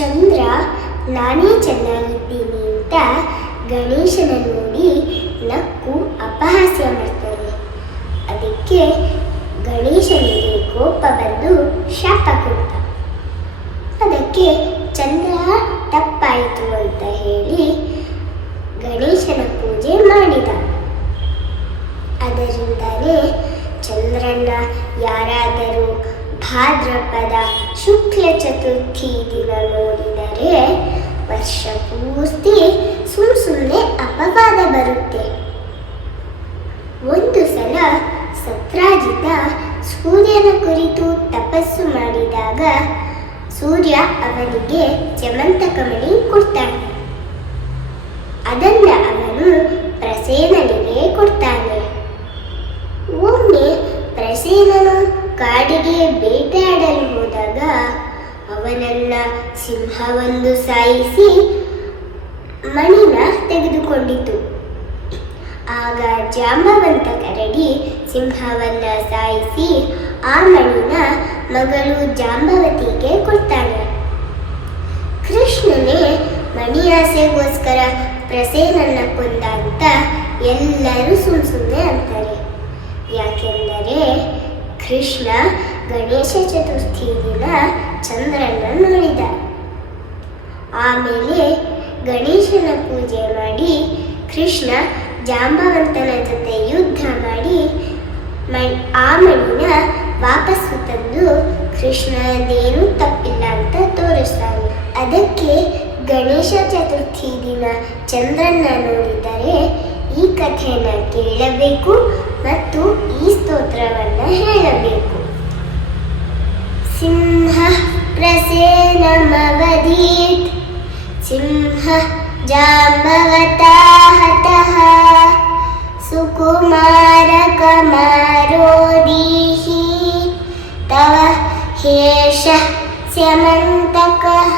ಚಂದ್ರ ನಾನೇ ಚೆನ್ನಾಗಿದ್ದೀನಿ ಅಂತ ಗಣೇಶನ ನೋಡಿ ನಕ್ಕು ಅಪಹಾಸ್ಯ ಮಾಡ್ತಾನೆ. ಅದಕ್ಕೆ ಗಣೇಶನಿಗೆ ಕೋಪ ಬಂದು ಶಾಪ ಕೊಟ್ಟ. ಅದಕ್ಕೆ ಚಂದ್ರ ತಪ್ಪಾಯಿತು ಅಂತ ಹೇಳಿ ಗಣೇಶನ ಪೂಜೆ ಮಾಡಿದ. ಅದರಿಂದಲೇ ಚಂದ್ರನ ಯಾರಾದರೂ ಭಾದ್ರಪದ ಶುಕ್ಲ ಚತುರ್ಥಿ ದಿನ ನೋಡಿದರೆ ವರ್ಷ ಪೂರ್ತಿ ಸುಮ್ಮನೆ ಅಪವಾದ ಬರುತ್ತೆ. ಒಂದು ಸಲ ಸತ್ರಾಜಿತ ಸೂರ್ಯನ ಕುರಿತು ತಪಸ್ಸು ಮಾಡಿದಾಗ ಸೂರ್ಯ ಅವನಿಗೆ ಜಮಂತಕಮಣಿ ಕೊಡ್ತಾನೆ. ಅದನ್ನ ಅವನು ಪ್ರಸೇನನಿಗೆ ಕೊಡ್ತಾನೆ. ಒಮ್ಮೆ ಪ್ರಸೇನನು ಕಾಡಿಗೆ ಬೇಟೆಯಾಡಲು ಹೋದಾಗ ಅವನನ್ನ ಸಿಂಹವೊಂದು ಸಾಯಿಸಿ ಮಣಿನ ತೆಗೆದುಕೊಂಡಿತು. ಆಗ ಜಾಂಬವಂತ ಕರಡಿ ಸಿಂಹವನ್ನ ಸಾಯಿಸಿ ಆ ಮಣಿನ ಮಗಳು ಜಾಂಬವತಿಗೆ ಕೊಡ್ತಾನೆ. ಕೃಷ್ಣನೇ ಮಣಿ ಆಸೆಗೋಸ್ಕರ ಪ್ರಸೇನನ್ನ ಕೊಂದ ಅಂತ ಎಲ್ಲರೂ ಸುಮ್ಮನೆ ಅಂತಾರೆ. ಯಾಕೆಂದರೆ ಕೃಷ್ಣ ಗಣೇಶ ಚತುರ್ಥಿ ದಿನ ಚಂದ್ರನ ನೋಡಿದ. ಆಮೇಲೆ ಗಣೇಶನ ಪೂಜೆ ಮಾಡಿ ಕೃಷ್ಣ ಜಾಂಬವಂತನ ಜೊತೆ ಯುದ್ಧ ಮಾಡಿ ಆ ಮಣಿನ ವಾಪಸ್ಸು ತಂದು ಕೃಷ್ಣದೇನೂ ತಪ್ಪಿಲ್ಲ ಅಂತ ತೋರಿಸ್ತಾನೆ. ಅದಕ್ಕೆ ಗಣೇಶ ಚತುರ್ಥಿ ದಿನ ಚಂದ್ರನ ನೋಡಿದರೆ ಈ ಕಥೆನ ಕೇಳಬೇಕು ಮತ್ತು ಈ ಸ್ತೋತ್ರವನ್ನು ಹೇಳಬೇಕು. ಸಿಂಹ ಪ್ರಸೇನಮವಧೀತ್ ಸಿಂಹ ಜಾಂಬವತಾ ಹತಃ ಸುಕುಮಾರಕಮಾರೋದೀಹಿ ತವ ಹೇಷ ಸ್ಯಮಂತಕಃ